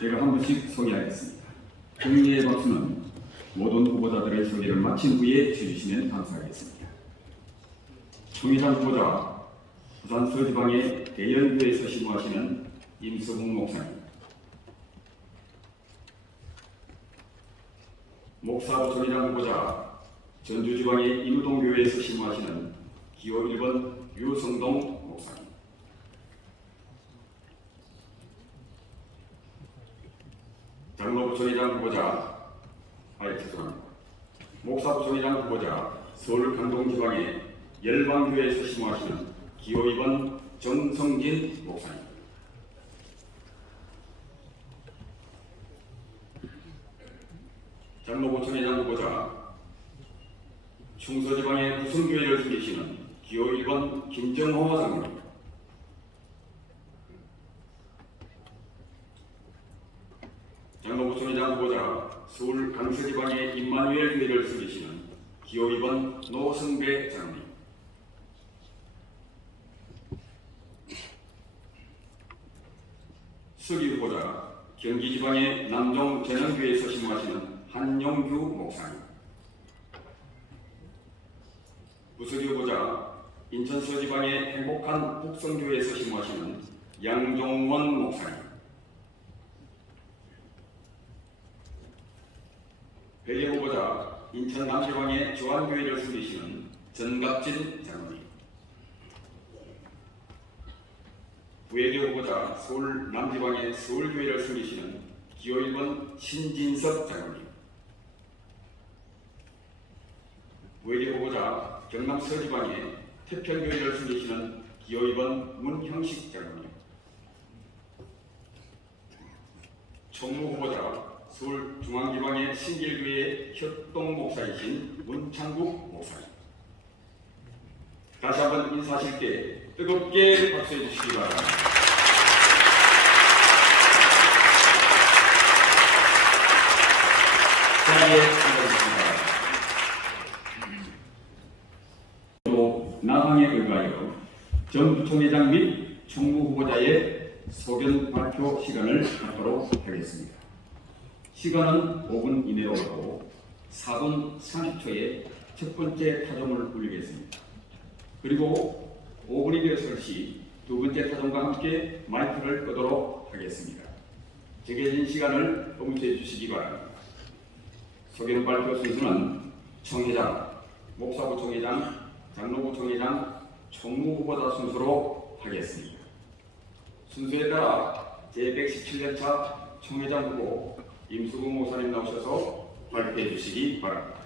제가 한 분씩 소개하겠습니다. 정리의 박수는 모든 후보자들의 소개를 마친 후에 쳐주시면 감사하겠습니다. 총회장 후보자 부산 서지방의 대연교에서 심호하시는 임석웅 목사님, 목사부 총회장 후보자 전주지방의 인우동교회에서 심호하시는 기호 1번 유성동 목사님, 장로부 총회장 후보자 목사부 총회장 후보자 서울 강동지방의 열방교회에서 심호하시는 기호 2번 정성진 목사님, 장로부 총회장 후보자 충서지방의 부성교회를 섬기시는 기호 1번 김정호 장로님, 장로부 총회장 후보자 서울 강서지방의 임마누엘 교회를 섬기시는 기호 2번 노성배 장로님, 서기 후보자 경기지방의 남종 재능교회에서 심호하시는 한용규 목사님, 부서기 후보자 인천 서지방의 행복한 북성교회에서 심호하시는 양종원 목사님, 회계 후보자 인천 남지방의 조안교회를 섬기시는 전갑진 장로님, 부회계 후보자 서울 남지방의 서울교회를 섬기시는 기호 1번 신진석 장로님, 부회계 후보자 경남 서지방의 태평교회를 섬기시는 기호 2번 문형식 장로님, 총무 후보자 서울 중앙지방의 신길교회 협동 목사이신 문창국 목사님, 다시 한번 인사하실 때 뜨겁게 박수해 주시기 바랍니다. 자리에 앉아주시기 바랍니다. 또 나방에 의하여 전 부총회장 및 총무 후보자의 소견 발표 시간을 갖도록 하겠습니다. 시간은 5분 이내로 하고 4분 30초에 첫 번째 타종을 울리겠습니다. 그리고 5분이 되었을 시 두 번째 타종과 함께 마이크를 끄도록 하겠습니다. 정해진 시간을 검토해 주시기 바랍니다. 소견 발표 순서는 총회장, 목사부 총회장, 장로부 총회장, 총무 후보자 순서로 하겠습니다. 순서에 따라 제117년차 총회장 후보 임석웅 목사님 나오셔서 발표해 주시기 바랍니다.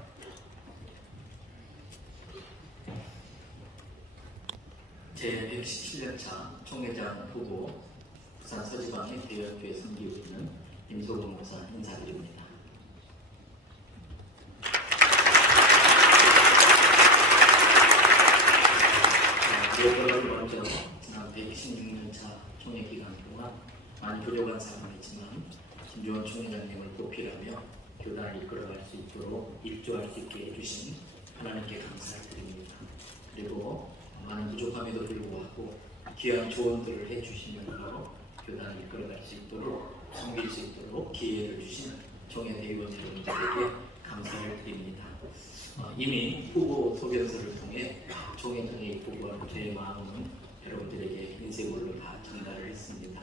제117년차 총회장 후보 부산 서지방의 대연교회 섬기고 있는 임석웅 목사 인사드립니다. 여러분 먼저 지난 126년차 총회 기간 동안 많이 부족한 사항은 있지만 김주원 총회장님을 보필하며 교단을 이끌어갈 수 있도록 일조할 수 있게 해주신 하나님께 감사를 드립니다. 그리고 많은 부족함에도 불구하고 귀한 조언들을 해주시면서 교단을 이끌어갈 수 있도록 섬길 수 있도록 기회를 주신 총회 대의원 여러분들에게 감사를 드립니다. 이미 후보 소견서를 통해 총회장이 보고한 제 마음은 여러분들에게 인쇄물로 다 전달을 했습니다.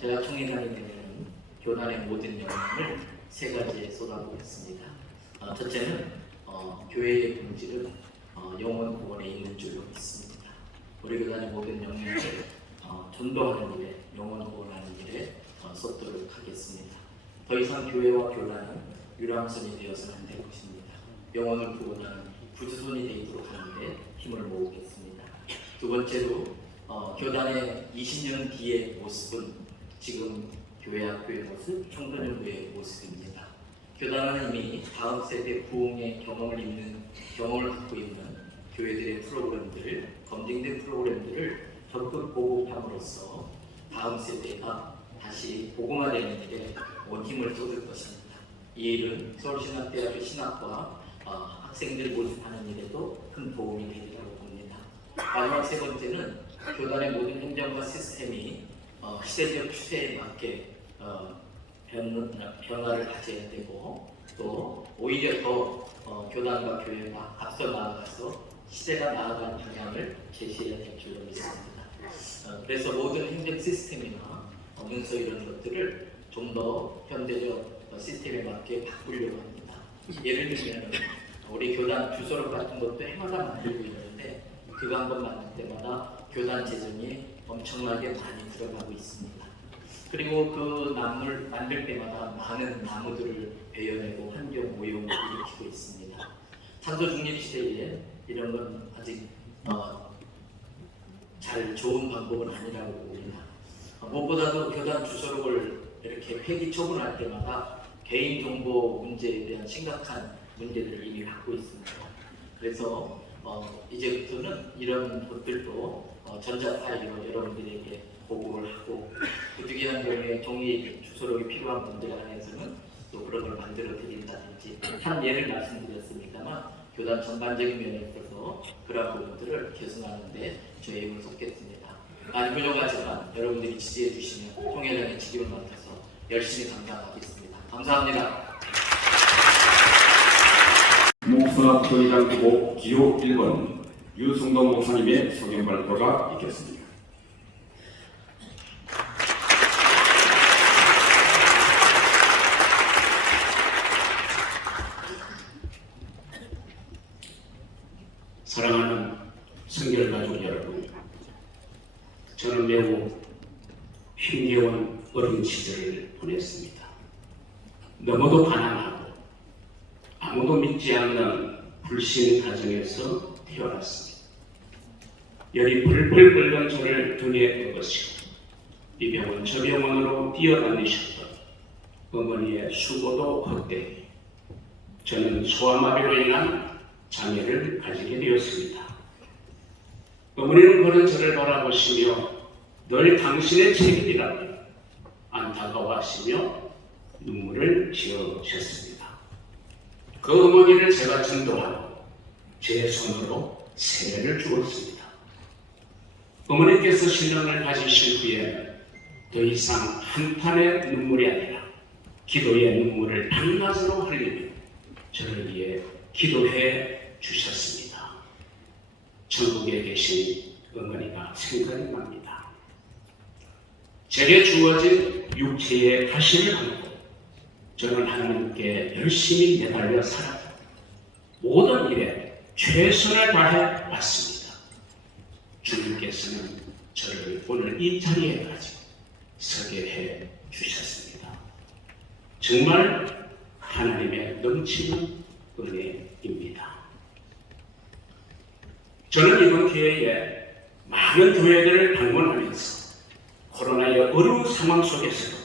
제가 총회장이 되면 교단의 모든 영향을 세 가지에 쏟아보겠습니다. 첫째는 교회의 본질은 영원 구원에 있는 줄로 믿습니다. 우리 교단의 모든 영향을 전도하는 일에, 영원 구원하는 일에 쏟도록 하겠습니다. 더 이상 교회와 교단은 유람선이 되어서는 안 될 것입니다. 영혼을 구원하는 구주선이 되도록 하는데 힘을 모으겠습니다. 두 번째로 교단의 20년 뒤의 모습은 지금 교회 학교의 모습, 청소년부의 모습입니다. 교단은 이미 다음 세대 부흥의 경험을 갖고 있는 교회들의 프로그램들을, 검증된 프로그램들을 적극 보급함으로써 다음 세대가 다시 복음화되는 일에 온 힘을 쏟을 것입니다. 이 일은 서울신학대학교 신학과 학생들 모집하는 일에도 큰 도움이 되리라고 봅니다. 마지막 세 번째는 교단의 모든 행정과 시스템이 시대적 추세에 맞게 변화를 가져야 되고 또 오히려 더 교단과 교회가 앞서 나아가서 시대가 나아가는 방향을 제시해야 될 줄로 믿습니다. 그래서 모든 행정 시스템이나 문서 이런 것들을 좀 더 현대적 시스템에 맞게 바꾸려고 합니다. 예를 들면 우리 교단 주소록 같은 것도 해마다 만들고 있는데 그거 한 번 만들 때마다 교단 재정이 엄청나게 많이 들어가고 있습니다. 그리고 그 나무를 만들 때마다 많은 나무들을 베어내고 환경 오염을 일으키고 있습니다. 탄소 중립 시대에 이런 건 아직 잘 좋은 방법은 아니라고 봅니다. 무엇보다도 교단 주소록을 이렇게 폐기 처분할 때마다 개인정보 문제에 대한 심각한 문제들을 이미 갖고 있습니다. 그래서 이제부터는 이런 것들도 전자파일로 여러분들에게 보고를 하고 특이한 경우에 종이 주소록이 필요한 분들에 한해서는 또 그런 걸 만들어 드린다든지 한 예를 말씀드렸습니다만 교단 전반적인 면에 있어서 그러한 부분들을 개선하는 데 저희 힘을 쏟겠습니다. 많이 부족하지만 여러분들이 지지해 주시면 통일련의 책임을 맡아서 열심히 감당하겠습니다. 감사합니다. 목사 토의장 후보 기호 1번 유승도 목사님의 소견 발표가 있겠습니다. 사랑하는 성결가족 여러분, 저는 매우 힘겨운 어린 시절을 보냈습니다. 너무도 가난하고 아무도 믿지 않는 불신 가정에서 태어났습니다. 열이 불불 끓는 저를 등에 업으시고 이 병원 저 병원으로 뛰어다니셨던 어머니의 수고도 헛되이 저는 소아마비로 인한 장애를 가지게 되었습니다. 어머니는 그런 저를 바라보시며 늘 당신의 책임이라며 안타까워하시며 눈물을 지으셨습니다. 그 어머니를 제가 전도하고 제 손으로 세례를 주었습니다. 어머니께서 신랑을 가지신 후에는 더 이상 한탄의 눈물이 아니라 기도의 눈물을 밤낮으로 흘리며 저를 위해 기도해 주셨습니다. 천국에 계신 어머니가 생각이 납니다. 제게 주어진 육체의 가시를 안고 저는 하나님께 열심히 매달려 살았고 모든 일에 최선을 다해 왔습니다. 주님께서는 저를 오늘 이 자리에까지 서게 해 주셨습니다. 정말 하나님의 넘치는 은혜입니다. 저는 이번 기회에 많은 교회들을 방문하면서 코로나의 어려운 상황 속에서도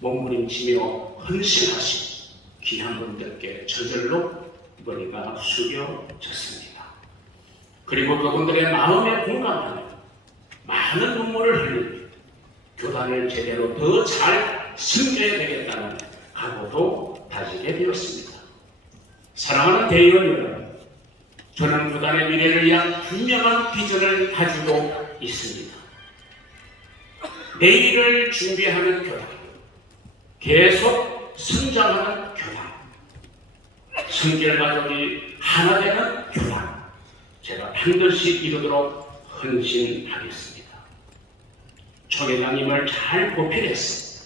몸부림치며 헌신하신 귀한 분들께 저절로 머리가 숙여졌습니다. 그리고 그분들의 마음에 공감하며 많은 눈물을 흘리며 교단을 제대로 더 잘 섬겨야 되겠다는 각오도 다지게 되었습니다. 사랑하는 대의원 여러분, 저는 교단의 미래를 위한 분명한 비전을 가지고 있습니다. 내일을 준비하는 교단, 계속 성장하는 교단, 성결가족이 하나 되는 교단, 제가 반드시 이루도록 헌신하겠습니다. 초계장님을 잘 보필해서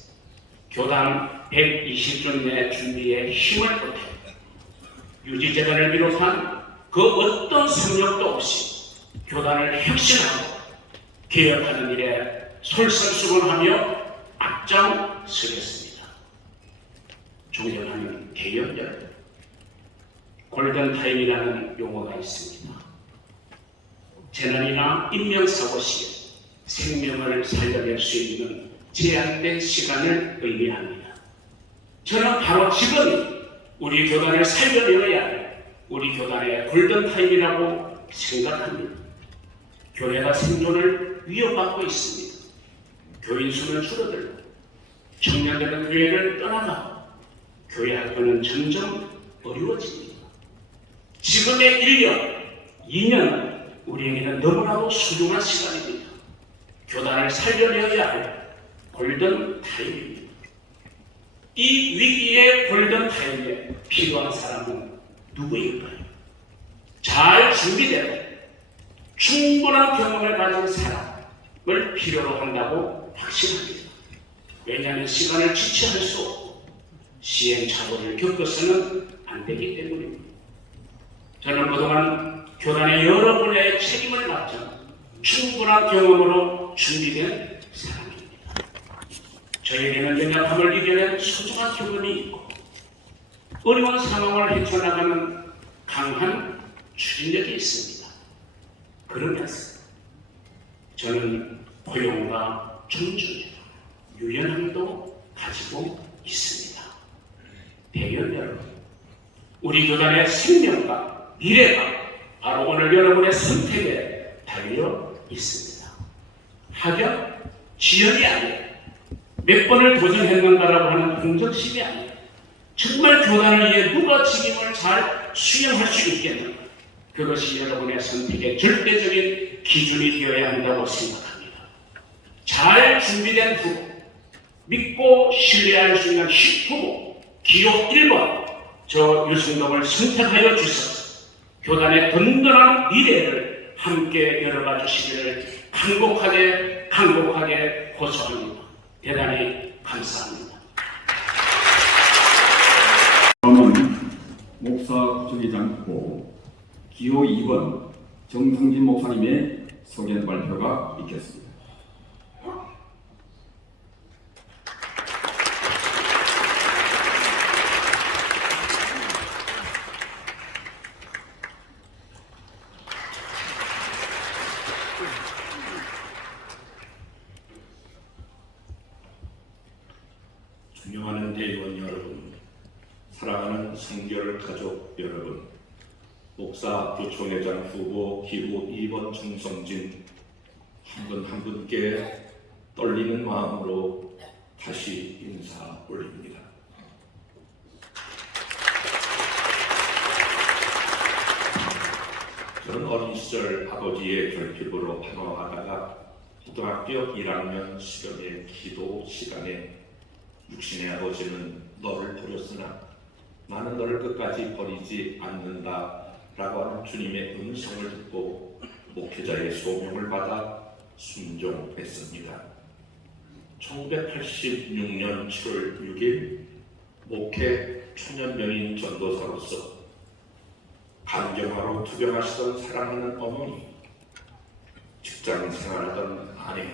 교단 120주 내 준비에 힘을 보태 유지재단을 비롯한 그 어떤 성역도 없이 교단을 혁신하고 개혁하는 일에 솔선수범하며 앞장서겠습니다. 존경하는 개혁 여러분, 골든타임이라는 용어가 있습니다. 재난이나 인명사고 시에 생명을 살려낼 수 있는 제한된 시간을 의미합니다. 저는 바로 지금이 우리 교단을 살려내어야 할 우리 교단의 골든타임이라고 생각합니다. 교회가 생존을 위협받고 있습니다. 교인 수는 줄어들고 청년들은 교회를 떠나가고 교회 학교는 점점 어려워집니다. 지금의 1년, 2년은 우리에게는 너무나도 소중한 시간입니다. 교단을 살려내어야 할 골든타임입니다. 이 위기의 골든 타임에 필요한 사람은 누구일까요? 잘 준비되고 충분한 경험을 가진 사람을 필요로 한다고 확신합니다. 왜냐하면 시간을 지체할 수 없고 시행착오를 겪어서는 안 되기 때문입니다. 저는 그동안 교단의 여러 분야의 책임을 맡은 충분한 경험으로 준비된 사람입니다. 저에게는 연약함을 이겨낸 소중한 경험이 있고 어려운 상황을 헤쳐나가는 강한 추진력이 있습니다. 그러면서 저는 포용과 존중, 유연함도 가지고 있습니다. 대연 여러분, 우리 교단의 생명과 미래가 바로 오늘 여러분의 선택에 달려 있습니다. 학연, 지연이 아니에요. 몇 번을 도전했는가라고 하는 공정심이 아니에요. 정말 교단을 위해 누가 책임을 잘 수행할 수 있겠는가? 그것이 여러분의 선택의 절대적인 기준이 되어야 한다고 생각합니다. 잘 준비된 후보, 믿고 신뢰할 수 있는 후보, 기호 1번 저 유승동을 선택하여 주셔서 교단의 든든한 미래를 함께 열어가 주시기를 간곡하게 호소합니다. 대단히 감사합니다. 다음은 목사 구청회장 후보 기호 2번 정상진 목사님의 소개 발표가 있겠습니다. 존경하는 대의원 여러분, 사랑하는 성결 가족 여러분, 목사 부총회장 후보 기호 2번 정성진 한 분 한 분께 떨리는 마음으로 다시 인사 올립니다. 저는 어린 시절 아버지의 결핍으로 방황하다가 고등학교 1학년 수련회 기도 시간에 육신의 아버지는 너를 버렸으나 나는 너를 끝까지 버리지 않는다 라고 하는 주님의 음성을 듣고 목회자의 소명을 받아 순종했습니다. 1986년 7월 6일 목회 초년명인 전도사로서 간경화로 투병하시던 사랑하는 어머니, 직장 생활하던 아내,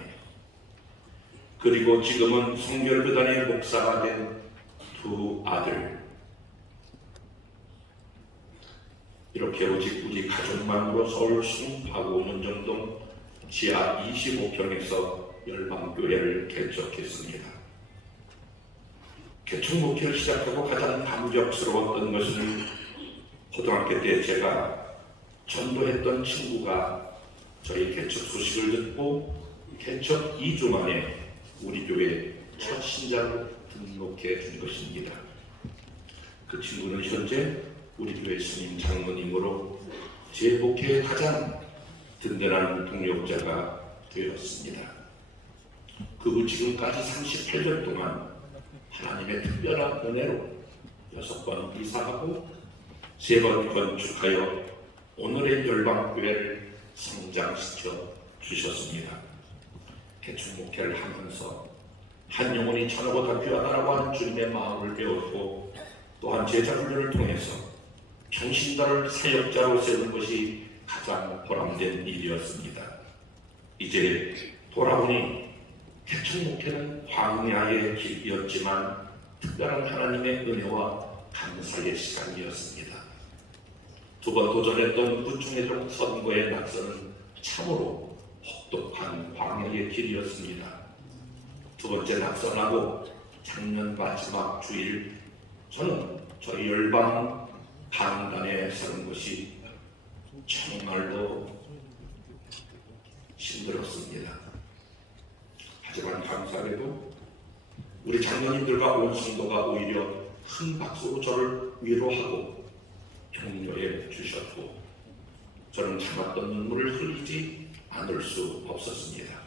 그리고 지금은 성결교단의 목사가 된 두 아들, 이렇게 오직 우리 가족만으로 서울 순파구 문정동 지하 25평에서 열방교회를 개척했습니다. 개척 목회를 시작하고 가장 감격스러웠던 것은 고등학교 때 제가 전도했던 친구가 저희 개척 소식을 듣고 개척 2주 만에 우리 교회 첫 신자로 등록해 준 것입니다. 그 친구는 현재 우리 교회 스님 장로님으로 제 목회의 가장 든든한 동력자가 되었습니다. 그 후 지금까지 38년 동안 하나님의 특별한 은혜로 6번 이사하고 3번 건축하여 오늘의 열방교회를 성장시켜 주셨습니다. 개척 목회를 하면서 한 영혼이 천하보다 귀하다라고 하는 주님의 마음을 배웠고, 또한 제자 훈련을 통해서 평신도를 사역자로 세우는 것이 가장 보람된 일이었습니다. 이제 돌아보니 개척 목회는 광야의 길이었지만 특별한 하나님의 은혜와 감사의 시간이었습니다. 2번 도전했던 구청회장 선거의 낙선은 참으로 혹독한 광야의 길이었습니다. 2번째 낙선하고 작년 마지막 주일 저는 저희 열방 강단에 서는 것이 정말로 힘들었습니다. 하지만 감사하게도 우리 장로님들과 온 성도가 오히려 큰 박수로 저를 위로하고 격려해 주셨고, 저는 참았던 눈물을 흘리지 않을 수 없었습니다.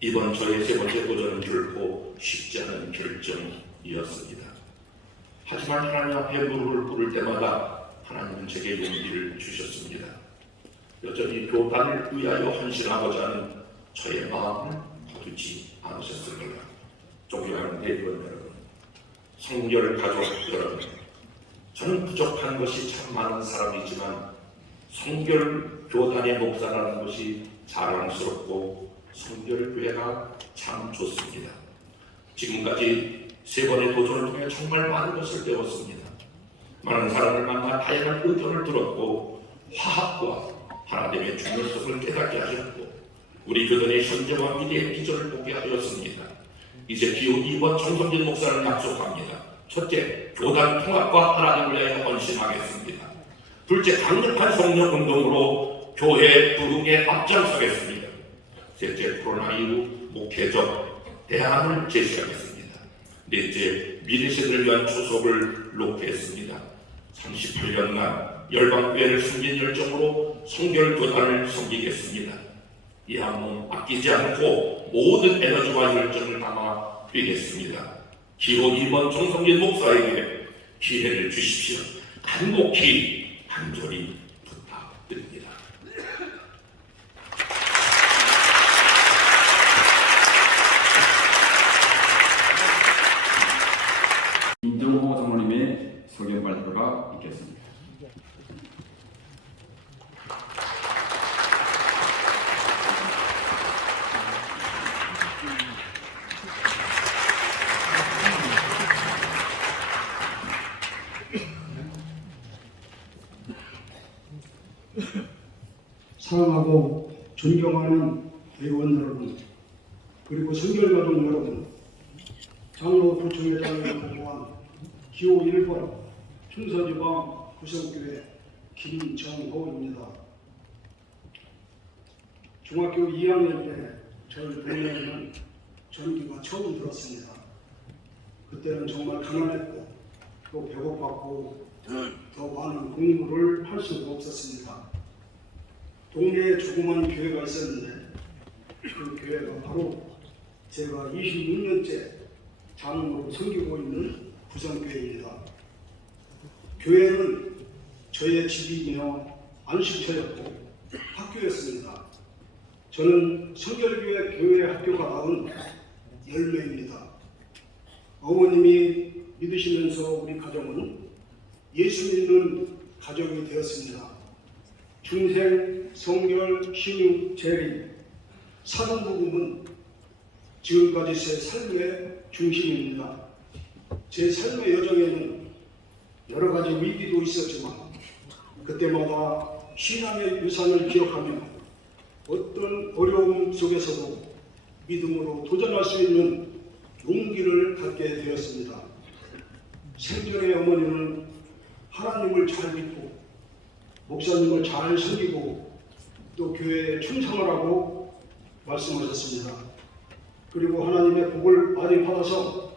이번 저의 3번째 도전은 결코 쉽지 않은 결정이었습니다. 하지만 하나님 앞에 무릎을 꿇을 때마다 하나님은 제게 용기를 주셨습니다. 여전히 교단을 위하여 헌신하고자 하는 저의 마음을 거두지 않으셨을 거라. 존경하는 대의원 여러분, 성결 가족 여러분, 저는 부족한 것이 참 많은 사람이지만 성결 교단의 목사라는 것이 자랑스럽고 성결 교회가 참 좋습니다. 지금까지 3번의 도전을 통해 정말 많은 것을 배웠습니다. 많은 사람을 만나 다양한 의견을 들었고 화합과 하나님의 중요성을 깨닫게 하셨고 우리 교단의 현재와 미래의 비전을 보게 하였습니다. 이제 기호 2번 정성진 목사는 약속합니다. 첫째, 교단 통합과 하나님을 위하여 헌신하겠습니다. 둘째, 강력한 성령 운동으로 교회 부흥에 앞장서겠습니다. 셋째, 코로나 이후 목회적 대안을 제시하겠습니다. 넷째, 미래 세대를 위한 초석을 놓겠습니다. 38년간 열방교회를 섬긴 열정으로 성결교단을 섬기겠습니다. 이 한 몸 아끼지 않고 모든 에너지와 열정을 담아 드리겠습니다. 기호 2번 정성진 목사에게 기회를 주십시오. 간곡히 간절히 부탁드립니다. 임정호 장로님의 서경 발표가 있겠습니다. 사랑하고 존경하는 회원 여러분, 그리고 성결가족 여러분, 장로 부총회장을 보고한 기호 1번 충서지방 구성교회 김정호입니다. 중학교 2학년 때 저희 동네에는 전기가 처음 들었습니다. 그때는 정말 가난했고 또 배고팠고 더 많은 공부를 할 수가 없었습니다. 동네에 조그만 교회가 있었는데 그 교회가 바로 제가 26년째 장로로 섬기고 있는 구성교회입니다. 교회는 저의 집이며 안식처였고 학교였습니다. 저는 성결교회 교회 학교가 낳은 열매입니다. 어머님이 믿으시면서 우리 가정은 예수 믿는 가정이 되었습니다. 중생, 성결, 신유, 재림, 사단복음은 지금까지 제 삶의 중심입니다. 제 삶의 여정에는 여러 가지 위기도 있었지만 그때마다 신앙의 유산을 기억하며 어떤 어려움 속에서도 믿음으로 도전할 수 있는 용기를 갖게 되었습니다. 생전의 어머니는 하나님을 잘 믿고 목사님을 잘 섬기고 또 교회에 충성을 하고 말씀하셨습니다. 그리고 하나님의 복을 많이 받아서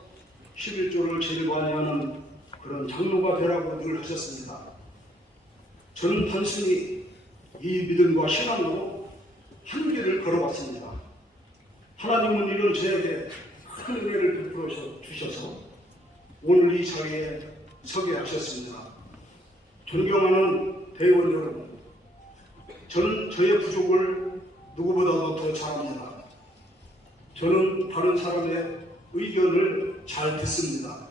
11조를 제일 많이 하는 그런 장로가 되라고 늘 하셨습니다. 저는 단순히 이 믿음과 신앙으로 한 길을 걸어왔습니다. 하나님은 이런 저에게 큰 은혜를 베풀어 주셔서 오늘 이 자리에 서게 하셨습니다. 존경하는 대의원 여러분, 저는 저의 부족을 누구보다도 더 잘합니다. 저는 다른 사람의 의견을 잘 듣습니다.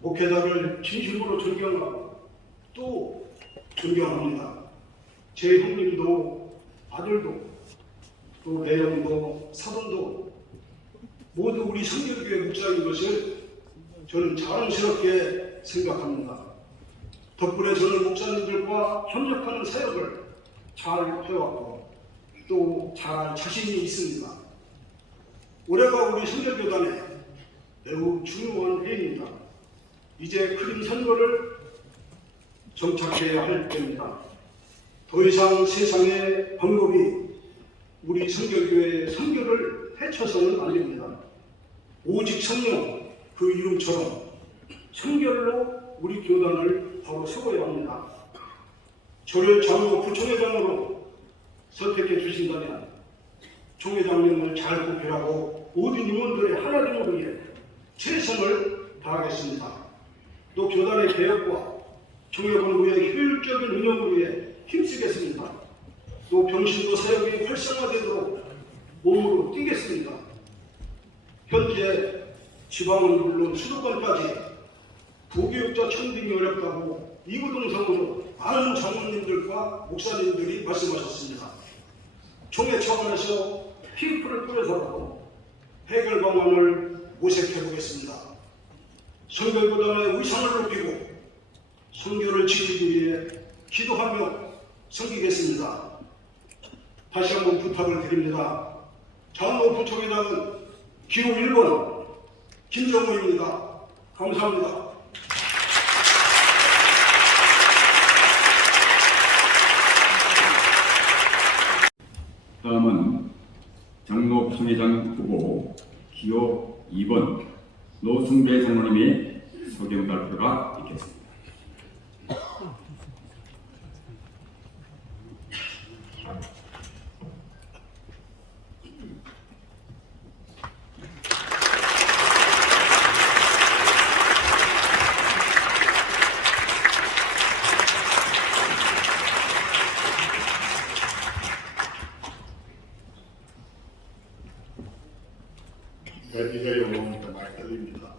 목회자를 진심으로 존경하고 또 존경합니다. 제 형님도 아들도 또 내형도 사돈도 모두 우리 성결교회 목사인 것을 저는 자랑스럽게 생각합니다. 덕분에 저는 목사님들과 협력하는 사역을 잘 해왔고 또 잘할 자신이 있습니다. 올해가 우리 성결교단에 매우 중요한 해입니다. 이제 큰 선거를 정착해야 할 때입니다. 더 이상 세상의 방법이 우리 성결교회의 성결을 해쳐서는 안 됩니다. 오직 성령 그 이름처럼 성결로 우리 교단을 바로 세워야 합니다. 저를 장로 부총회장으로 선택해 주신다면 총회장님을 잘 뽑히라고 모든 임원들의 하나됨을 위해 최선을 다하겠습니다. 또 교단의 개혁과 종회본부의 효율적인 운영을 위해 힘쓰겠습니다. 또 병신도 사역이 활성화되도록 몸으로 뛰겠습니다. 현재 지방은 물론 수도권까지 부교육자 청빙이 어렵다고 이구동성으로 많은 장로님들과 목사님들이 말씀하셨습니다. 총회 차원에서 핑크를 뿌려서라도 해결 방안을 모색해 보겠습니다. 선교보다는 의상을 높이고 선교를 지키기 위해 기도하며 섬기겠습니다. 다시 한번 부탁을 드립니다. 장로부총회장은 기호 1번 김정호입니다. 감사합니다. 다음은 장로부총회장 후보 기호 2번 노승배 장로님의 소견 발표가 있겠습니다. 이 자리에 오니까 많이 떨립니다.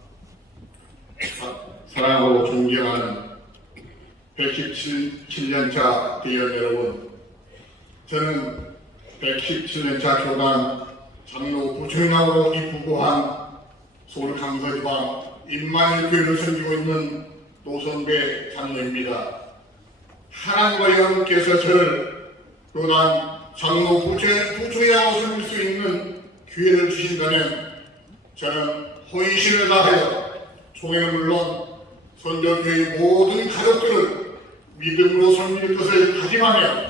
사랑하고 존경하는 117년차 대의원 여러분, 저는 117년차 교단 장로 부총장으로 입후보한 서울 강서지방 임마누엘 교회를 섬기고 있는 노선배 장로입니다. 하나님과 여러분께서 저를 교단 장로 부총장으로 섬길 수 있는 기회를 주신다면 저는 혼신을 다하여 총회는 물론 선교교회의 모든 가족들을 믿음으로 섬길 것을 다짐하며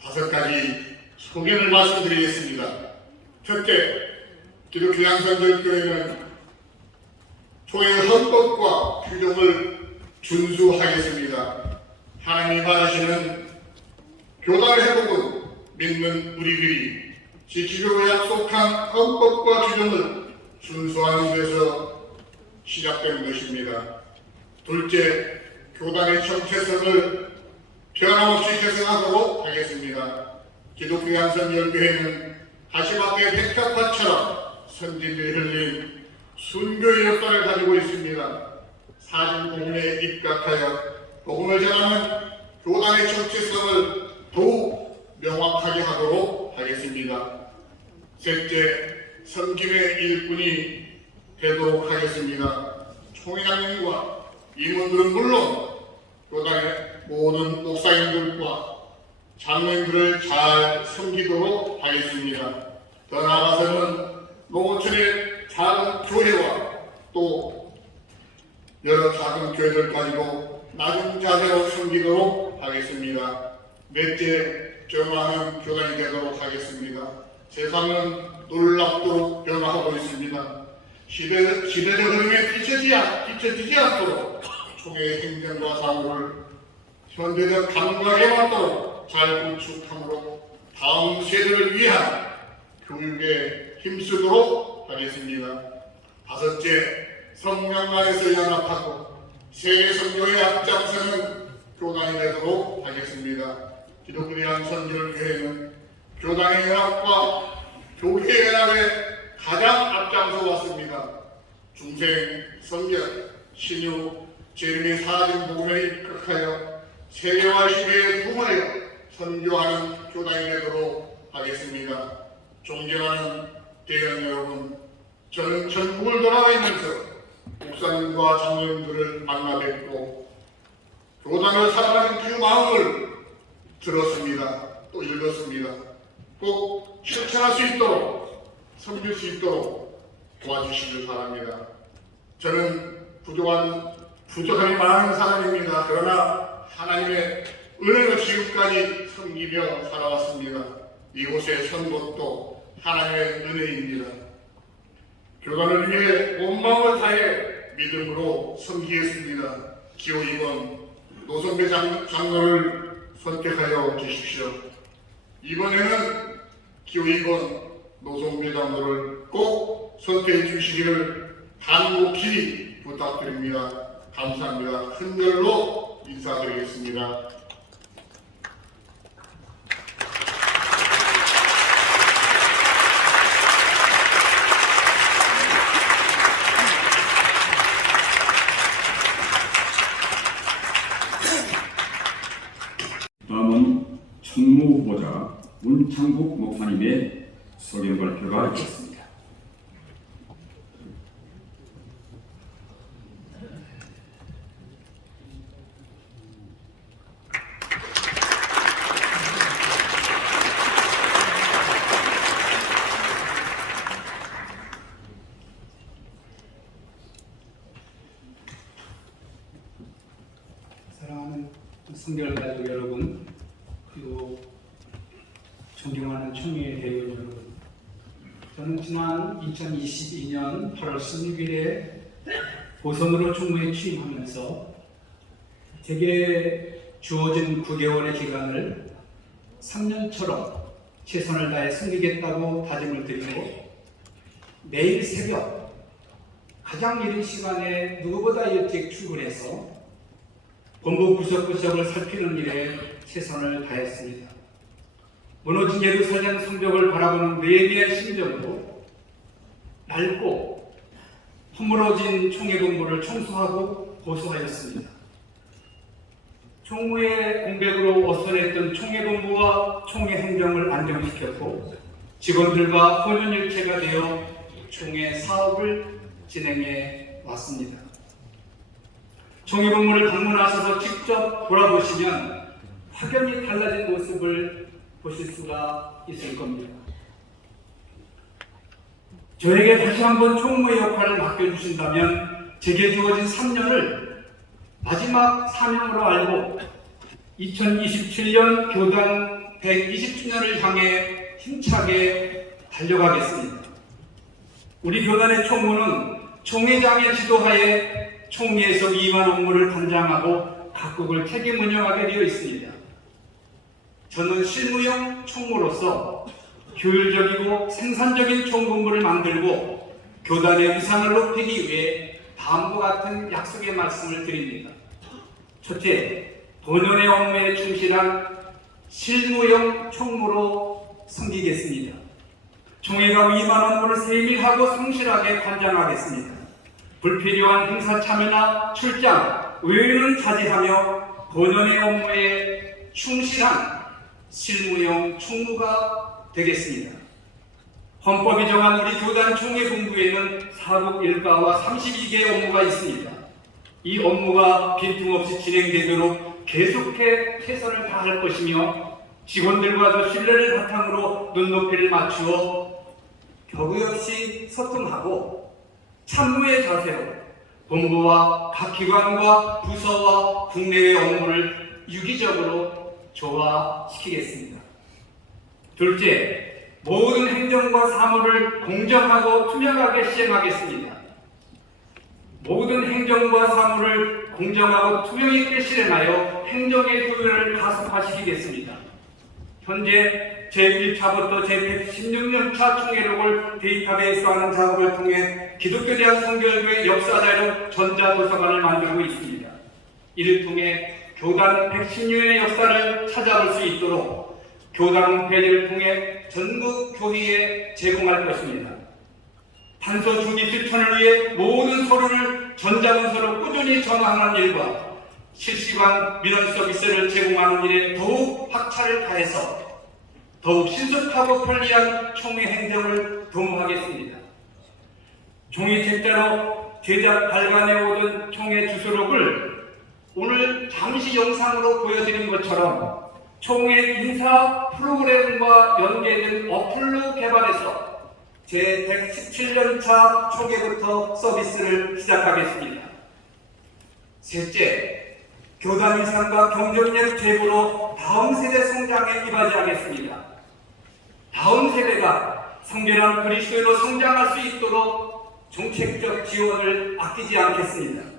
5가지 소견을 말씀드리겠습니다. 첫째, 기독교 양선절교회는 총회의 헌법과 규정을 준수하겠습니다. 하나님이 바라시는 교단의 회복은 믿는 우리들이 지키기로 약속한 헌법과 규정을 준수하는 데서 시작된 것입니다. 둘째, 교단의 정체성을 변함없이 계승하도록 하겠습니다. 기독교 양선열교회는 가시밭의 백합화처럼 선진들이 흘린 순교의 역사를 가지고 있습니다. 사진복음에 입각하여 복음을 전하는 교단의 정체성을 더욱 명확하게 하도록 하겠습니다. 셋째, 섬김의 일꾼이 되도록 하겠습니다. 총회장님과 임원들은 물론 교단의 모든 목사님들과 장로님들을 잘 섬기도록 하겠습니다. 더 나아가서는 농어촌의 작은 교회와 또 여러 작은 교회들까지도 낮은 자세로 섬기도록 하겠습니다. 넷째, 정화하는 교단이 되도록 하겠습니다. 세상은 놀랍도록 변화하고 있습니다. 시대적 흐름에 뒤처지지 않도록 총회의 행정과 사고를 현대적 감각에 맞도록 잘 구축함으로 다음 세대를 위한 교육에 힘쓰도록 하겠습니다. 5째, 성령 안에서 연합하고 세계 선교에 앞장서는 교단이 되도록 하겠습니다. 기독교 양선절교회는 교단의 연합과 교회 연합에 가장 앞장서 왔습니다. 중생, 성결, 신유, 재림의 사진 복음에 입각하여 세계와 시대에 부모하여 선교하는 교단이 되도록 하겠습니다. 존경하는 대의원 여러분, 저는 전국을 돌아다니면서 목사님과 장로님들을 만나 뵙고 교단을 사랑하는 그 마음을 들었습니다. 또 읽었습니다. 꼭 실천할 수 있도록 섬길 수 있도록 도와주시길 바랍니다. 저는 부족함이 많은 사람입니다. 그러나 하나님의 은혜로 지금까지 섬기며 살아왔습니다. 이곳의 선것도 하나님의 은혜입니다. 교단을 위해 온 마음을 다해 믿음으로 섬기겠습니다. 기호 2번 노선배 장로를 선택하여 주십시오. 이번에는 기호 2번 노송매장로를 꼭 선택해 주시기를 간곡히 부탁드립니다. 감사합니다. 큰 걸로 인사드리겠습니다. 다음은 총무 후보자 문창국 목사님의 소견 발표가 있겠습니다. 사랑하는 성결 가족 여러분, 그리고 존경하는 총회 대의원 여러분, 저는 지난 2022년 8월 16일에 보선으로 총무에 취임하면서 제게 주어진 9개월의 기간을 3년처럼 최선을 다해 섬기겠다고 다짐을 드리고, 매일 새벽 가장 이른 시간에 누구보다 일찍 출근해서 본부 구석구석을 살피는 일에 최선을 다했습니다. 무너진 예루살렘 성벽을 바라보는 느헤미야의 심정으로 낡고 허물어진 총회본부를 청소하고 보수하였습니다. 총무의 공백으로 어선했던 총회본부와 총회행정을 안정시켰고, 직원들과 혼연일체가 되어 총회 사업을 진행해 왔습니다. 총회본부를 방문하셔서 직접 돌아보시면 확연히 달라진 모습을 보실 수가 있을 겁니다. 저에게 다시 한번 총무의 역할을 맡겨주신다면 제게 주어진 3년을 마지막 사명으로 알고 2027년 교단 120주년을 향해 힘차게 달려가겠습니다. 우리 교단의 총무는 총회장의 지도하에 총회에서 위임한 업무를 관장하고 각국을 책임 운영하게 되어 있습니다. 저는 실무형 총무로서 효율적이고 생산적인 총본부를 만들고 교단의 위상을 높이기 위해 다음과 같은 약속의 말씀을 드립니다. 첫째, 본연의 업무에 충실한 실무형 총무로 섬기겠습니다. 총회가 위임한 업무를 세밀하고 성실하게 관장하겠습니다. 불필요한 행사 참여나 출장, 의회는 자제하며 본연의 업무에 충실한 실무형 총무가 되겠습니다. 헌법이 정한 우리 교단 총회 본부에는 사국 일가와 32개의 업무가 있습니다. 이 업무가 빈틈없이 진행되도록 계속해 최선을 다할 것이며, 직원들과도 신뢰를 바탕으로 눈높이를 맞추어 격의 없이 소통하고 참무의 자세로 본부와 각 기관과 부서와 국내외 업무를 유기적으로 조화시키겠습니다. 둘째, 모든 행정과 사무를 공정하고 투명하게 시행하겠습니다. 모든 행정과 사무를 공정하고 투명 있게 실행하여 행정의 효율을 가속화시키겠습니다. 현재 제1차부터 제116년차 총회록을 데이터베이스화하는 작업을 통해 기독교대학 성결교회 역사자료 전자도서관을 만들고 있습니다. 이를 통해 교단 110년의 역사를 찾아볼 수 있도록 교단 홈페이지를 통해 전국 교회에 제공할 것입니다. 단서 주기 실천을 위해 모든 서류를 전자문서로 꾸준히 전환하는 일과 실시간 민원 서비스를 제공하는 일에 더욱 박차를 가해서 더욱 신속하고 편리한 총회 행정을 도모하겠습니다. 종이 책자로 제작 발간해오던 총회 주소록을 오늘 잠시 영상으로 보여드린 것처럼 총회 인사 프로그램과 연계된 어플로 개발해서 제117년차 총회부터 서비스를 시작하겠습니다. 셋째, 교단 위상과 경쟁력 제고로 다음 세대 성장에 이바지하겠습니다. 다음 세대가 성결한 그리스도인으로 성장할 수 있도록 정책적 지원을 아끼지 않겠습니다.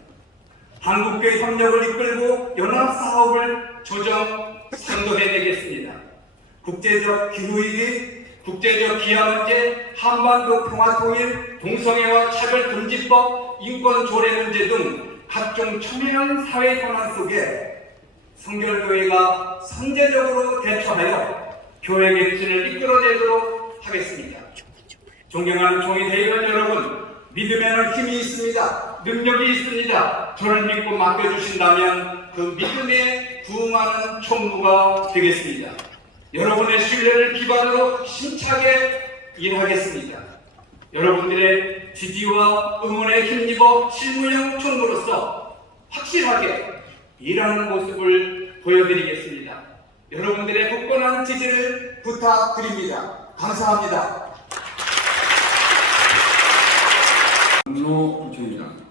한국교회 협력을 이끌고 연합사업을 조정 선도해내겠습니다. 국제적 기후위기, 국제적 기아 문제, 한반도 평화 통일, 동성애와 차별금지법, 인권 조례 문제 등 각종 첨예한 사회 현안 속에 성결교회가 선제적으로 대처하여 교회 개진을 이끌어내도록 하겠습니다. 존경하는 총회 대의원 여러분, 믿음에는 힘이 있습니다. 능력이 있습니다. 저를 믿고 맡겨주신다면 그 믿음에 부응하는 총무가 되겠습니다. 여러분의 신뢰를 기반으로 힘차게 일하겠습니다. 여러분들의 지지와 응원에 힘입어 실무형 총무로서 확실하게 일하는 모습을 보여드리겠습니다. 여러분들의 굳건한 지지를 부탁드립니다. 감사합니다. 장로 부총회장,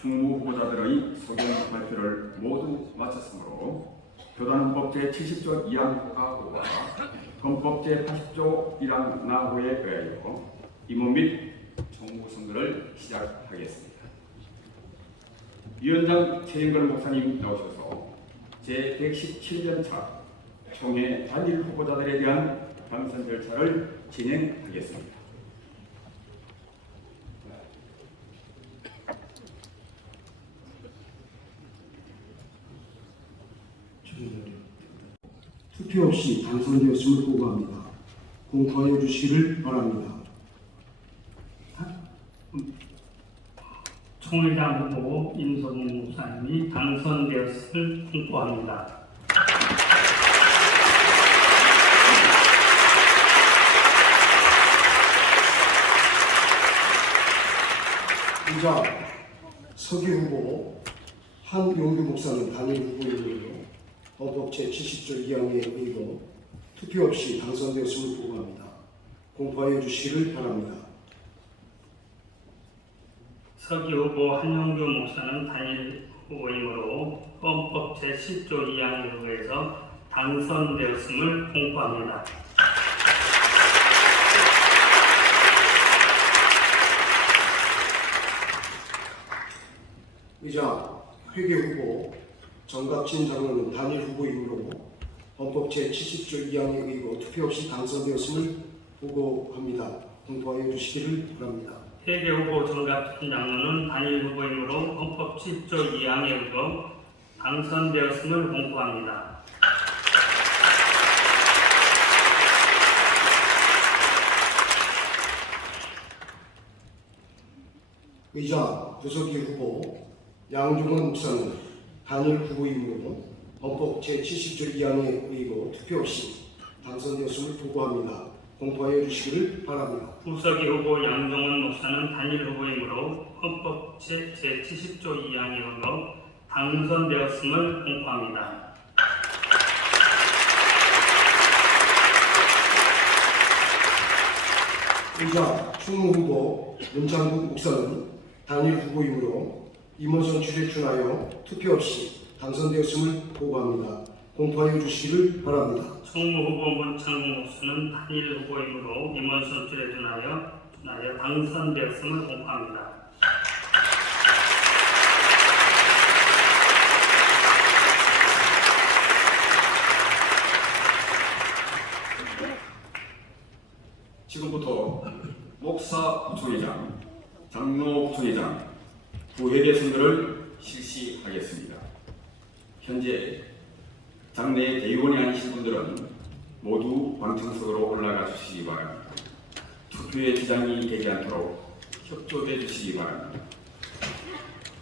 총무 후보자들의 소견 발표를 모두 마쳤으므로 교단헌법 제70조 2항 하고와 헌법 제80조 1항 나호에 의하여 임원 및 총무 선거를 시작하겠습니다. 위원장 최영걸 목사님 나오셔서 제117년차 총회 단일 후보자들에 대한 당선 절차를 진행하겠습니다. 투표 없이 당선되었음을 보고합니다. 공포하여 주시기를 바랍니다. 총회장 후보 임성훈 목사님이 당선되었음을 공포합니다. 이자 서기 후보 한용규 목사님 단일 후보이므로 헌법 제70조 2항에 의거 투표 없이 당선되었음을 보고합니다. 공포하여 주시기를 바랍니다. 서기 후보 한용규 목사는 단일 후보이므로 헌법 제10조 2항에 의해서 당선되었음을 공포합니다. 이자 회계 후보 정갑진 장로는 단일 후보이므로 헌법 제70조 2항에 의거 투표 없이 당선되었음을 보고합니다. 공포하여 주시기를 바랍니다. 회계 후보 정갑진 장로는 단일 후보이므로 헌법 7조 2항에 의거 당선되었음을 공포합니다. 의자 부서기 후보 양종원 목사는 단일 후보이므로 헌법 제70조 2항에 의거 투표 없이 당선되었음을 보고합니다. 공포하여 주시기를 바랍니다. 부서기 후보 양종원 목사는 단일 후보이므로 헌법 제70조 2항에 의거 당선되었음을 공포합니다. 의자 총무 후보 문창국 목사는 단일 후보이므로 임원 선출에 준하여 투표 없이 당선되었음을 보고합니다. 공포하여 주시기를 바랍니다. 총무 후보 문창국 목사는 단일 후보이므로 임원 선출에 준하여 당선되었음을 공포합니다. 지금부터 목사 부총회장, 장로 부총회장, 부회계 선거를 실시하겠습니다. 현재 장내에 대의원이 아니신 분들은 모두 방청석으로 올라가 주시기 바랍니다. 투표에 지장이 되지 않도록 협조해 주시기 바랍니다.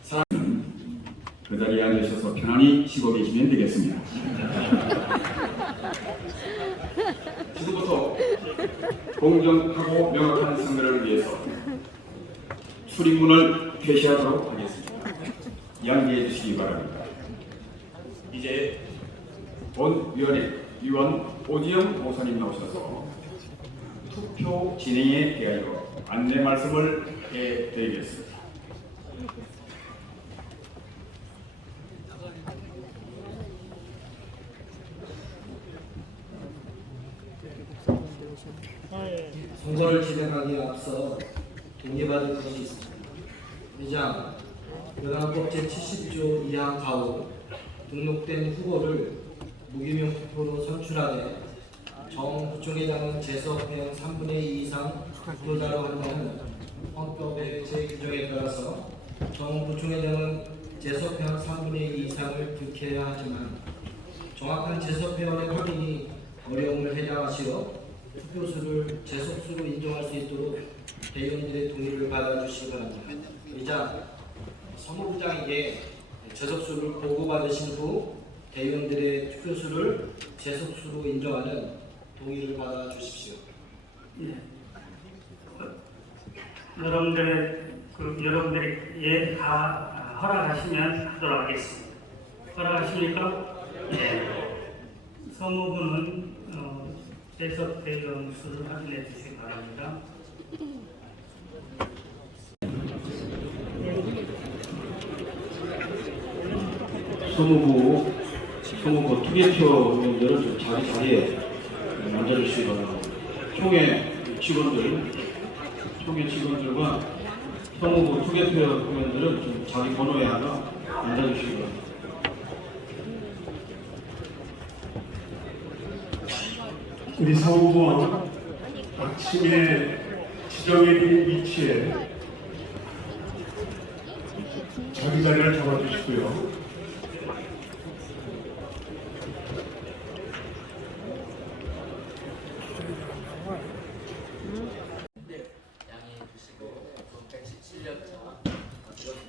사람은 그 자리에 앉으셔서 편안히 쉬고 계시면 되겠습니다. 지금부터 공정하고 명확한 선거를 위해서 출입문을 폐쇄하도록 하겠습니다. 양해해 주시기 바랍니다. 이제 본위원회 위원 오지영 목사님 나오셔서 투표 진행에 대하여 안내 말씀을 해드리겠습니다. 선거를 진행하기에 앞서 동의받을 것이 있습니다. 의장, 교단법 제70조 2항 가오 등록된 후보를 무기명 투표로 선출하되 정 부총회장은 재석회원 3분의 2 이상 교단으로 한다는 헌법의 제1조에 따라서 정 부총회장은 재석회원 3분의 2 이상을 득해야 하지만 정확한 재석회원의 확인이 어려움을 해당하시어 투표수를 재석수로 인정할 수 있도록 대의원들의 동의를 받아주시기 바랍니다. 이자 사무부장에게 재석수를 보고받으신 후 대의원들의 투표수를 재석수로 인정하는 동의를 받아주십시오. 예. 여러분들이 예, 다 허락하시면 하도록 하겠습니다. 허락하십니까? 예. 사무부는 재석 대의원 수를 확인해 주시기 바랍니다. 사무부 투개표 의원들은 좀 자기 자리에 앉아주시기 바랍니다. 총회 직원들과 사무부 투개표 의원들은 좀 자기 번호에 하나 앉아주시기 바랍니다. 우리 사무부는 아침에 지정해진 위치에 자기 자리를 잡아주시고요. 양해해 주시고 117년차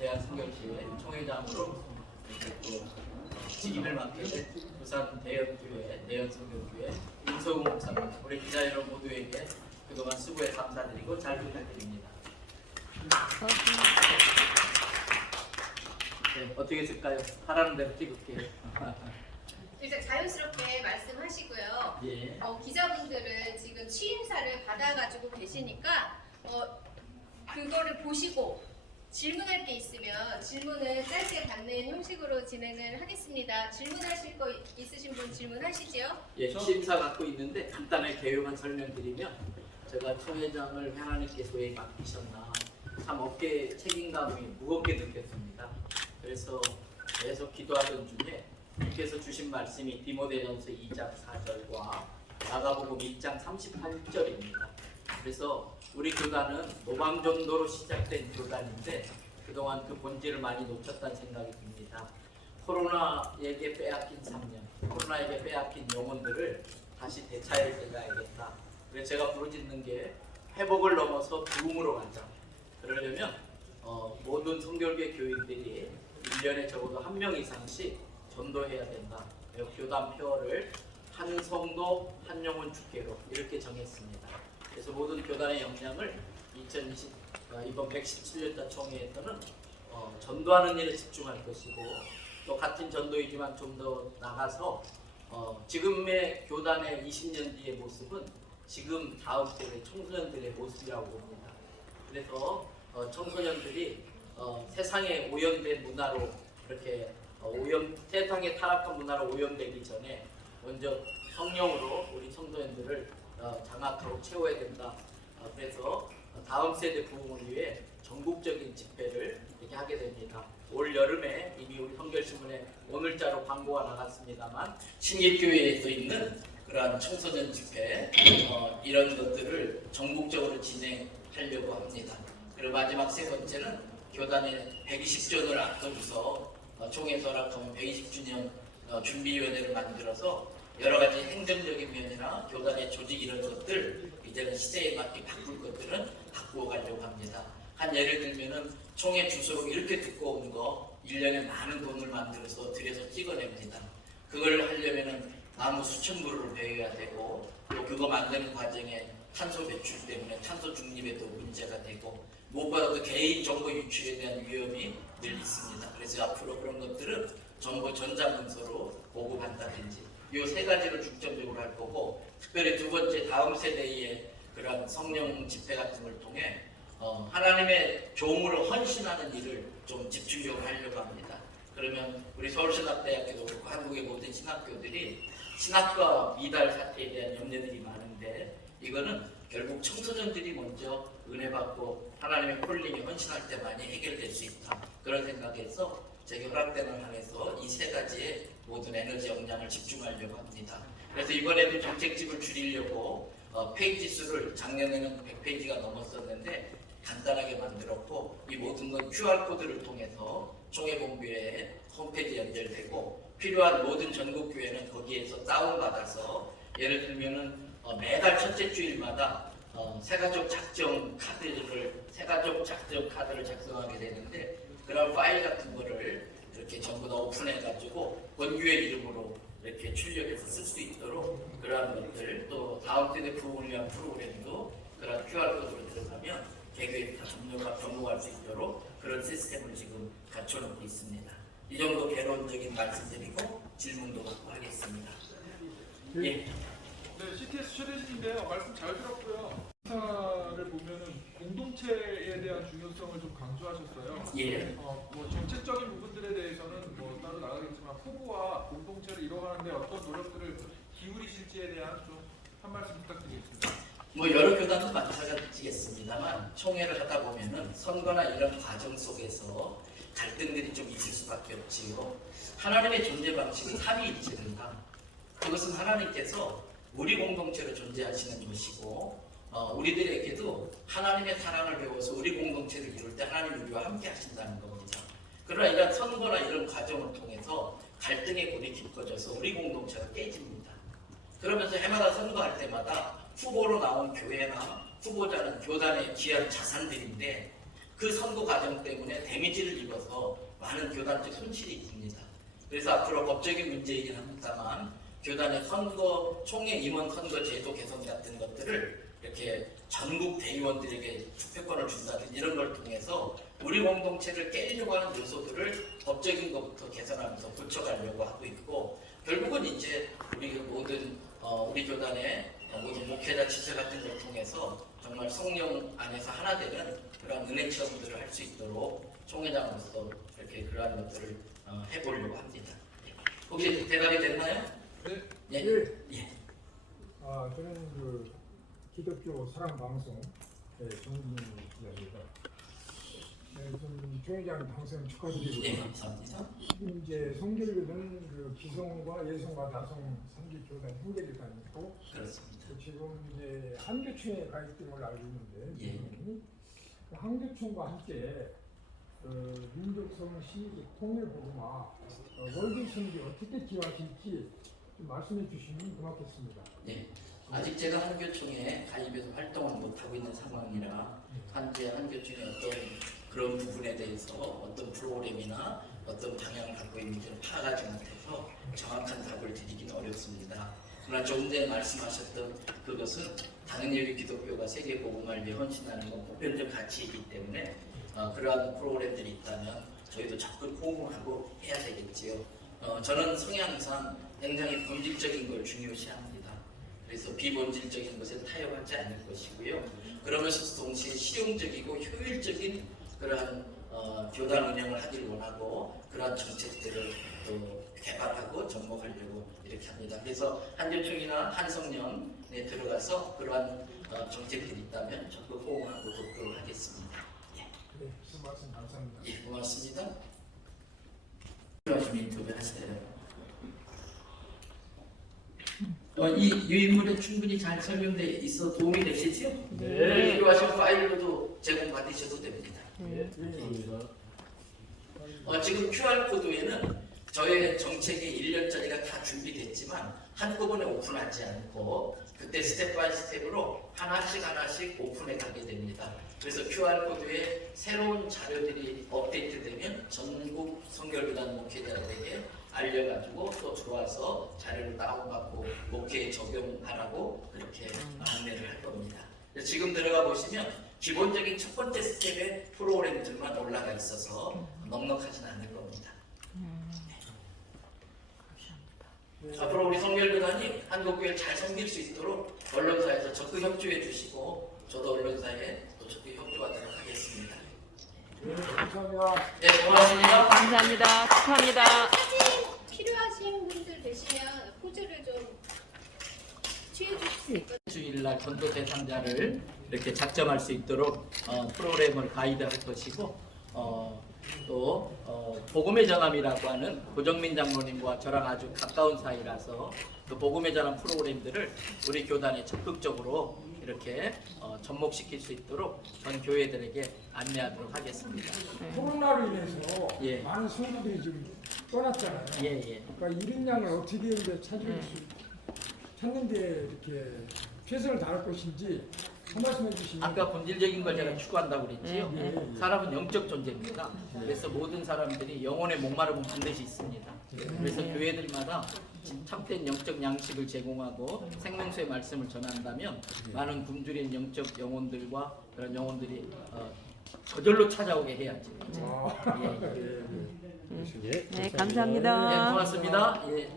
대한성결시의 총회장으로 이렇게 또 직임을 맡게 된 부산 대연교회 대연성결교회 윤석우 목사님, 우리 기자 여러분 모두에게 그동안 수고에 감사드리고 잘 부탁드립니다. 네, 어떻게 쓸까요? 하라는 대로 찍을게요. 일단 자연스럽게 말씀하시고요. 예. 기자분들은 지금 취임사를 받아가지고 계시니까 그거를 보시고 질문할 게 있으면 질문을 짧게 받는 형식으로 진행을 하겠습니다. 질문하실 거 있으신 분 질문하시죠? 예, 취임사 갖고 있는데 간단하게 개요만 설명드리면 제가 총회장을 하나님께서 왜 맡기셨나 참 어깨에 책임감이 무겁게 느꼈습니다. 그래서 계속 기도하던 중에 주께서 주신 말씀이 디모데전서 2장 4절과 야가복음 1장 38절입니다. 그래서 우리 교단은 노방전도로 시작된 교단인데 그동안 그 본질을 많이 놓쳤다는 생각이 듭니다. 코로나에게 빼앗긴 3년, 코로나에게 빼앗긴 영혼들을 다시 되찾을 때가 알겠다. 그래서 제가 부르짖는 게 회복을 넘어서 부흥으로 가자. 그러려면 모든 성결교회 교인들이 1년에 적어도 1명 이상씩 전도해야 된다. 교단 표어를 한 성도 한 영혼 주께로 이렇게 정했습니다. 그래서 모든 교단의 역량을 이번 117년차 총회에서는 전도하는 일에 집중할 것이고 또 같은 전도이지만 좀 더 나가서 지금의 교단의 20년 뒤의 모습은 지금 다음 세대 청소년들의 모습이라고 봅니다. 그래서 청소년들이 세상의 오염된 문화로 이렇게 세상의 타락한 문화로 오염되기 전에 먼저 성령으로 우리 청소년들을 장악하고 채워야 된다. 그래서 다음 세대 부흥을 위해 전국적인 집회를 이렇게 하게 됩니다. 올 여름에 이미 우리 성결신문에 오늘자로 광고가 나갔습니다만 신길교회에서 있는 그러한 청소년 집회 이런 것들을 전국적으로 진행하려고 합니다. 그리고 마지막 세 번째는 교단의 120주년을 앞두고서 총회에서 허락하면 120주년 준비위원회를 만들어서 여러 가지 행정적인 면이나 교단의 조직 이런 것들 이제는 시대에 맞게 바꿀 것들은 바꾸어 가려고 합니다. 한 예를 들면은 총회 주소록 이렇게 두꺼운 거 1년에 많은 돈을 만들어서 들여서 찍어냅니다. 그걸 하려면은 나무 수천 그루를 베어야 되고 또 그거 만드는 과정에 탄소 배출 때문에 탄소 중립에도 문제가 되고 무엇보다도 개인 정보 유출에 대한 위험이 늘 있습니다. 그래서 앞으로 그런 것들은 정보 전자문서로 보고한다든지 이 세 가지를 중점적으로 할 거고 특별히 두 번째 다음 세대의 그런 성령 집회 같은 걸 통해 하나님의 종으로 헌신하는 일을 좀 집중적으로 하려고 합니다. 그러면 우리 서울신학대학교도 그렇고 한국의 모든 신학교들이 신학과 미달 사태에 대한 염려들이 많은데 이거는 결국 청소년들이 먼저 은혜 받고 하나님의 콜링에 헌신할 때 많이 해결될 수 있다. 그런 생각에서 제게 허락되는 한에서 이 세 가지의 모든 에너지 역량을 집중하려고 합니다. 그래서 이번에도 정책집을 줄이려고 페이지 수를 작년에는 100페이지가 넘었었는데 간단하게 만들었고 이 모든 건 QR코드를 통해서 총회본부에 홈페이지 연결되고 필요한 모든 전국교회는 거기에서 다운받아서 예를 들면은 매달 첫째 주일마다 새가족 작정 카드를 작성하게 되는데 그런 파일 같은 거를 이렇게 전부 다 오픈해가지고 원교회 이름으로 이렇게 출력해서 쓸 수 있도록 그러한 것들 또 다음 세대 부흥을 위한 프로그램도 그런 QR코드로 들어가면 개교에 다 접목할 수 있도록 그런 시스템을 지금 갖춰놓고 있습니다. 이 정도 개론적인 말씀드리고 질문도 받고 하겠습니다. 예. 네, CTS 최대진인데요. 말씀 잘 들었고요. 사를 보면은 공동체에 대한 중요성을 좀 강조하셨어요. 예. 뭐 정책적인 부분들에 대해서는 뭐 따로 나가겠지만 후보와 공동체를 이뤄가는데 어떤 노력들을 기울이실지에 대한 좀 한 말씀 부탁드리겠습니다. 뭐 여러 교단도 마찬가지겠습니다만 총회를 하다 보면은 선거나 이런 과정 속에서 갈등들이 좀 있을 수밖에 없지요. 하나님의 존재 방식은 삼위일체입니다. 그것은 하나님께서 우리 공동체로 존재하시는 것이고 우리들에게도 하나님의 사랑을 배워서 우리 공동체를 이룰 때 하나님 우리와 함께 하신다는 겁니다. 그러나 이런 선거나 이런 과정을 통해서 갈등의 골이 깊어져서 우리 공동체가 깨집니다. 그러면서 해마다 선거할 때마다 후보로 나온 교회나 후보자는 교단의 귀한 자산들인데 그 선거 과정 때문에 데미지를 입어서 많은 교단적 손실이 있습니다. 그래서 앞으로 법적인 문제이긴 합니다만 교단의 선거, 총회 임원 선거 제도 개선 같은 것들을 이렇게 전국 대의원들에게 투표권을 준다든지 이런 걸 통해서 우리 공동체를 깨려고 하는 요소들을 법적인 것부터 개선하면서 고쳐가려고 하고 있고 결국은 이제 우리 모든 우리 교단의 모든 목회자 지체 같은 걸 통해서 정말 성령 안에서 하나 되는 그런 은혜 체험들을 할 수 있도록 총회장으로서 이렇게 그러한 것들을 해보려고 합니다. 혹시 대답이 됐나요? 네. 예. 예. 저는 그 기독교 사랑방송 정진입니다. 좀 총회장 당선 축하드리고요. 예, 감사합니다. 지금 이제 성결교는 그 기성과 예성과 다성 3개 교단 형제들이 있고 그렇습니다. 지금 이제 한교총에 가입된 걸로 알고 있는데 예. 한교총과 함께 민족성시 통일보고마 월드선교 어떻게 기여하실지 좀 말씀해 주시면 고맙겠습니다. 네. 아직 제가 한교총에 가입해서 활동을 못하고 있는 상황이라 현재 한교총의 어떤 그런 부분에 대해서 어떤 프로그램이나 어떤 방향을 갖고 있는지를 파악하지 못해서 정확한 답을 드리기는 어렵습니다. 그러나 조금 전에 말씀하셨던 그것은 당연히 우리 기독교가 세계 복음을 위해 헌신하는 건 보편적 가치이기 때문에 그러한 프로그램들이 있다면 저희도 적극 호응하고 해야 되겠지요. 저는 성향상 굉장히 본질적인 걸 중요시합니다. 그래서 비본질적인 것에 타협하지 않을 것이고요. 그러면서 동시에 실용적이고 효율적인 그러한 교단 운영을 하길 원하고 그러한 정책들을 또 개발하고 접목하려고 이렇게 합니다. 그래서 한교총이나 한성령에 들어가서 그러한 정책들이 있다면 적극 호응하고 돕도록 하겠습니다. 예. 네, 무슨 말씀 감사합니다. 예, 고맙습니다. 필요하시면 인터뷰 하세요. 이 유인물에 충분히 잘 설명되어 있어 도움이 되시죠? 네. 필요하신 파일로도 제공받으셔도 됩니다. 네. 지금 QR코드에는 저의 정책이 1년짜리가 다 준비됐지만 한꺼번에 오픈하지 않고 그때 스텝 바이 스텝으로 하나씩 오픈해 가게 됩니다. 그래서 QR코드에 새로운 자료들이 업데이트되면 전국 성결교단 목회자들에게 알려가지고 또 들어와서 자료를 다운받고 목회에 적용하라고 그렇게 안내를 할 겁니다. 지금 들어가 보시면 기본적인 첫 번째 스텝의 프로그램들만 올라가 있어서 넉넉하지는 않을 겁니다. 앞으로 우리 성결교단이 한국교회를 잘 섬길 수 있도록 언론사에서 적극 협조해 주시고 저도 언론사에 또 적극 협조하도록 하겠습니다. 네, 감사합니다. 네, 고맙습니다. 감사합니다. 축하합니다. 사진 필요하신 분들 계시면 포즈를 좀 취해줄 수 있거든요. 주일날 전도 대상자를 이렇게 작정할 수 있도록 프로그램을 가이드할 것이고 또 복음의 전함이라고 하는 고정민 장로님과 저랑 아주 가까운 사이라서 그 복음의 전함 프로그램들을 우리 교단에 적극적으로 이렇게 접목시킬 수 있도록 전 교회들에게 안내하도록 하겠습니다. 코로나로 인해서 예. 많은 성도들이 좀 떠났잖아요. 예. 그러니까 일인양을 어떻게 이제 찾는데 이렇게 최선을 다할 것인지 한 말씀 해주시면. 아까 본질적인 걸 제가 추구한다고 그랬지요. 사람은 영적 존재입니다. 그래서 모든 사람들이 영혼의 목마름은 반드시 있습니다. 그래서 교회들마다 참된 영적 양식을 제공하고 생명수의 말씀을 전한다면 많은 굶주린 영적 영혼들과 그런 영혼들이 저절로 찾아오게 해야지. 네, 감사합니다. 예, 고맙습니다. 예.